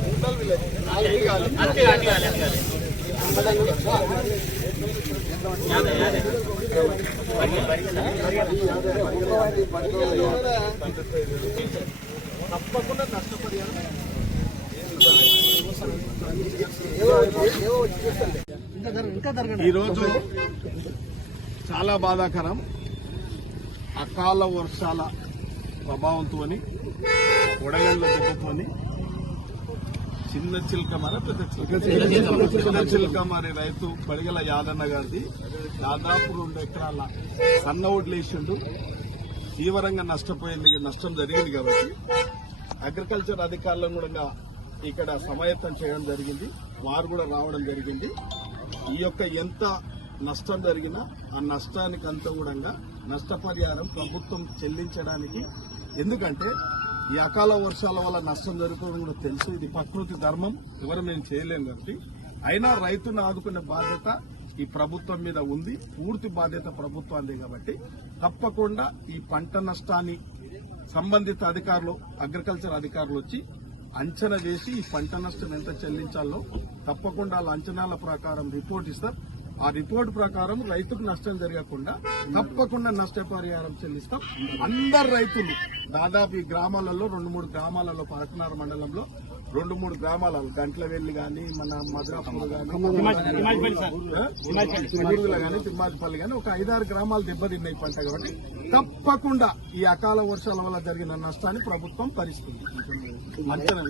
మూడల్ village నాలుగు కాదు అంతే. కాదు తప్పకుండా నష్టపరిహారం ఈరోజు చాలా బాధాకరం అకాల వర్షాల ప్రభావంతో వడగళ్ళ దెబ్బతోని చిన్న చిల్కమర పెద్ద చిల్క. చిన్న చిల్క మరి రైతు పడిగల యాదన్న గారిది. దాదాపు రెండు ఎకరాల సన్న ఓట్లేసిండు తీవ్రంగా నష్టపోయింది నష్టం జరిగింది కాబట్టి అగ్రికల్చర్ అధికారులను కూడా ఇక్కడ సమాయత్తం చేయడం జరిగింది. వారు కూడా రావడం జరిగింది. ఈ యొక్క ఎంత నష్టం జరిగినా ఆ నష్టానికి అంతా కూడా నష్టపరిహారం ప్రభుత్వం చెల్లించడానికి ఎందుకంటే ఈ అకాల వర్షాల వల్ల నష్టం జరుగుతుందని కూడా తెలుసు. ఇది ప్రకృతి ధర్మం. ఎవరు మేము చేయలేం కాబట్టి. అయినా రైతును ఆదుకునే బాధ్యత ఈ ప్రభుత్వం మీద ఉంది. పూర్తి బాధ్యత ప్రభుత్వాన్ని కాబట్టి తప్పకుండా ఈ పంట నష్టాన్ని సంబంధిత అధికారులు అగ్రికల్చర్ అధికారులు వచ్చి అంచనా చేసి ఈ పంట నష్టం ఎంత చెల్లించాలో తప్పకుండా వాళ్ళ అంచనాల ప్రకారం రిపోర్ట్ ఇస్తారు. ఆ రిపోర్ట్ ప్రకారం రైతుకు నష్టం జరగకుండా తప్పకుండా నష్టపరిహారం చెల్లిస్తాం. అందరు రైతులు దాదాపు ఈ గ్రామాలలో రెండు మూడు గ్రామాలలో పరకనార మండలంలో రెండు మూడు గ్రామాలలో గంట్లవెల్లి గాని మన మద్రాపూర్ గాని గాని తిమ్మాజిపల్లి గాని ఒక ఐదారు గ్రామాలు దెబ్బతిన్నాయి పంట కాబట్టి తప్పకుండా ఈ అకాల వర్షాల వల్ల జరిగిన నష్టాన్ని ప్రభుత్వం భరిస్తుంది. అంచనా